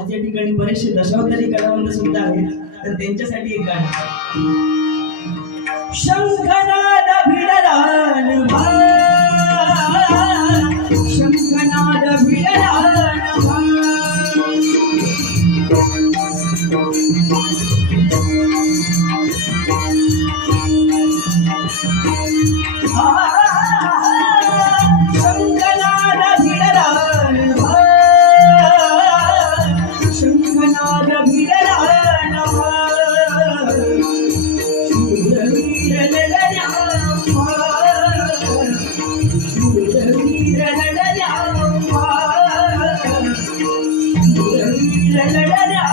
आज या ठिकाणी बरेचसे दशावतारी कलावंत सुद्धा आहेत, तर त्यांच्यासाठी एक गाणं. शंखनाद भिडला नभा, शंखनाद भिडला नभा. शंखनाद भिडला नभा, शंखनाद भिडला नभा. शूरवीर लढल्या शूरवीर लढल्या शूरवीर लढल्या